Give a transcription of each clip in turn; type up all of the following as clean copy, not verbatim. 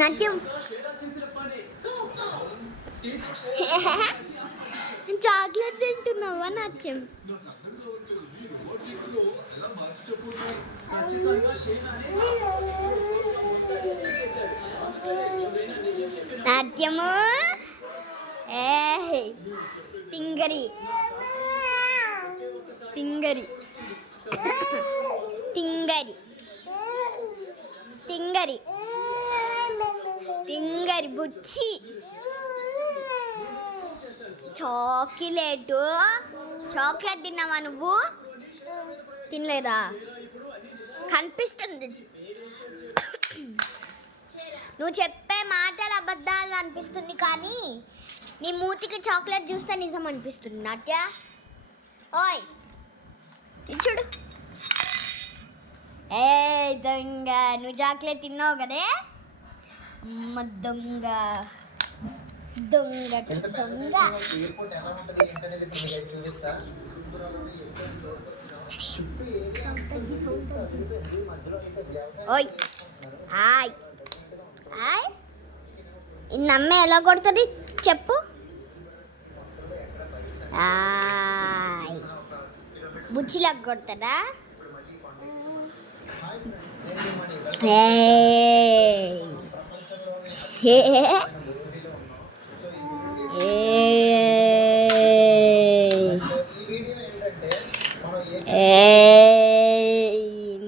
నాట్యం చాక్లెట్ తింటున్నావా నాట్యం? నాట్యము ఏ తింగరి తింగరి తింగరి తింగరి తింగరి బుచ్చి చాక్లెట్ తిన్నావా నువ్వు? తినలేదా? కనిపిస్తుంది నువ్వు చెప్పే మాటలు అబద్ధాలు అనిపిస్తుంది, కానీ నీ మూతికి చాక్లెట్ చూస్తే నిజం అనిపిస్తుంది. నాట్య ఓయ్ చూడు, ఏ దొంగ, నువ్వు చాక్లెట్ తిన్నావు కదే, దొంగ దొంగ దొంగ. ఓయ్ హాయ్ హాయ్, ఈ నమ్మ ఎలా కొడుతుంది చెప్పు? బుచ్చిలాగా కొడతాడా?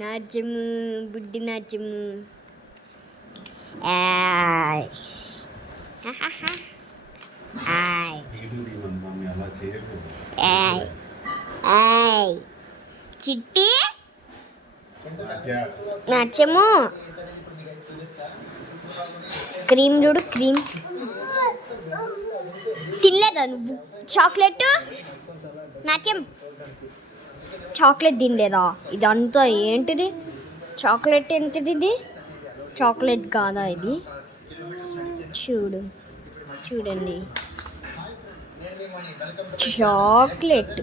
నాట్యము బుడ్డి నాట్యము. చిట్టి నాట్యము. క్రీమ్ చూడు, క్రీమ్ తినలేదా నువ్వు? చాక్లెట్ నాట్యం, చాక్లెట్ తినలేదా? ఇదంతా ఏంటిది? చాక్లెట్ ఏంటిది? ఇది చాక్లెట్ కాదా? ఇది చూడు, చూడండి, చాక్లెట్.